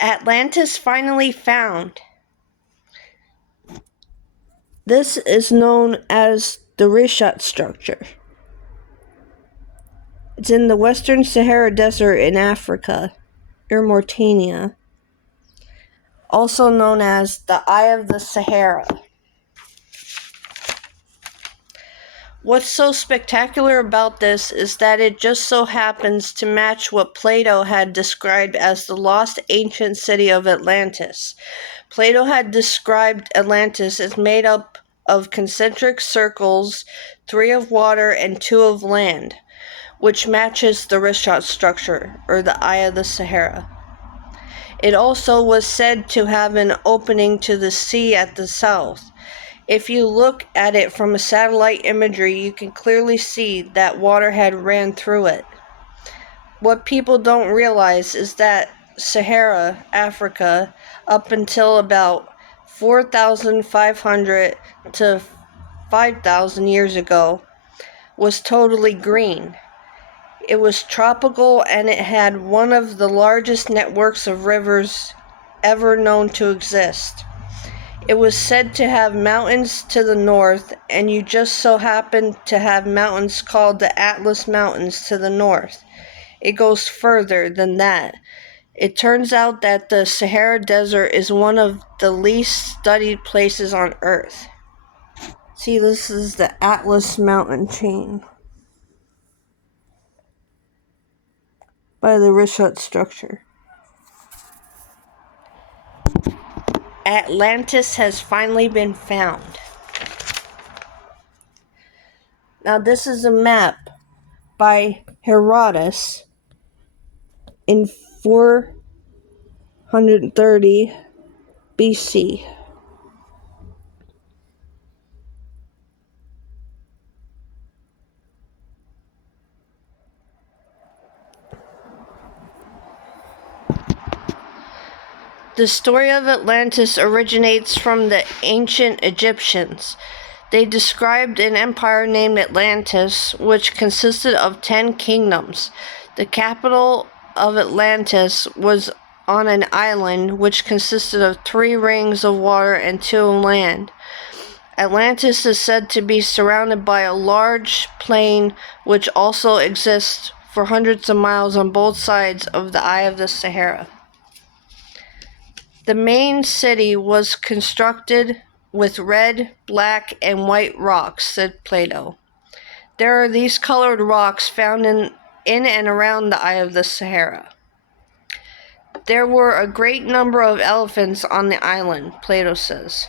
Atlantis finally found. This is known as the Richat structure. It's in the Western Sahara Desert in Africa, or Mauritania, also known as the Eye of the Sahara. What's so spectacular about this is that it just so happens to match what Plato had described as the lost ancient city of Atlantis. Plato had described Atlantis as made up of concentric circles, 3 of water and 2 of land, which matches the Richat structure, or the Eye of the Sahara. It also was said to have an opening to the sea at the south. If you look at it from a satellite imagery, you can clearly see that water had ran through it. What people don't realize is that Sahara, Africa, up until about 4,500 to 5,000 years ago, was totally green. It was tropical and it had one of the largest networks of rivers ever known to exist. It was said to have mountains to the north, and you just so happen to have mountains called the Atlas Mountains to the north. It goes further than that. It turns out that the Sahara Desert is one of the least studied places on Earth. See, this is the Atlas Mountain chain by the Richat structure. Atlantis has finally been found. Now this is a map by Herodotus in 430 BC. The story of Atlantis originates from the ancient Egyptians. They described an empire named Atlantis, which consisted of 10 kingdoms. The capital of Atlantis was on an island which consisted of 3 rings of water and 2 of land. Atlantis is said to be surrounded by a large plain which also exists for hundreds of miles on both sides of the Eye of the Sahara. The main city was constructed with red, black, and white rocks, said Plato. There are these colored rocks found in and around the Eye of the Sahara. There were a great number of elephants on the island, Plato says.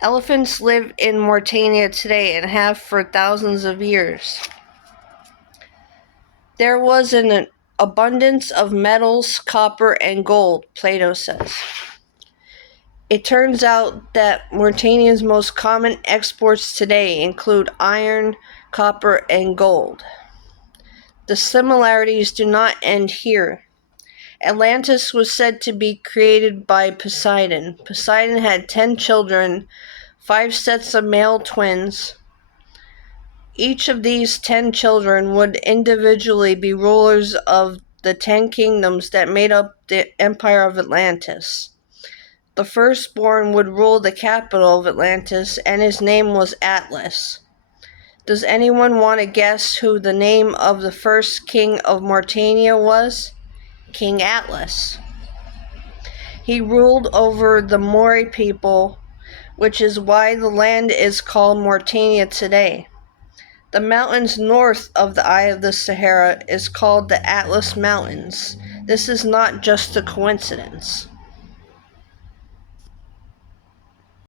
Elephants live in Mauritania today and have for thousands of years. There was an abundance of metals, copper, and gold, Plato says. It turns out that Mauritania's most common exports today include iron, copper, and gold. The similarities do not end here. Atlantis was said to be created by Poseidon. Poseidon had 10 children, 5 sets of male twins. Each of these 10 children would individually be rulers of the 10 kingdoms that made up the Empire of Atlantis. The firstborn would rule the capital of Atlantis, and his name was Atlas. Does anyone want to guess who the name of the first king of Mauritania was? King Atlas. He ruled over the Maori people, which is why the land is called Mauritania today. The mountains north of the Eye of the Sahara is called the Atlas Mountains. This is not just a coincidence.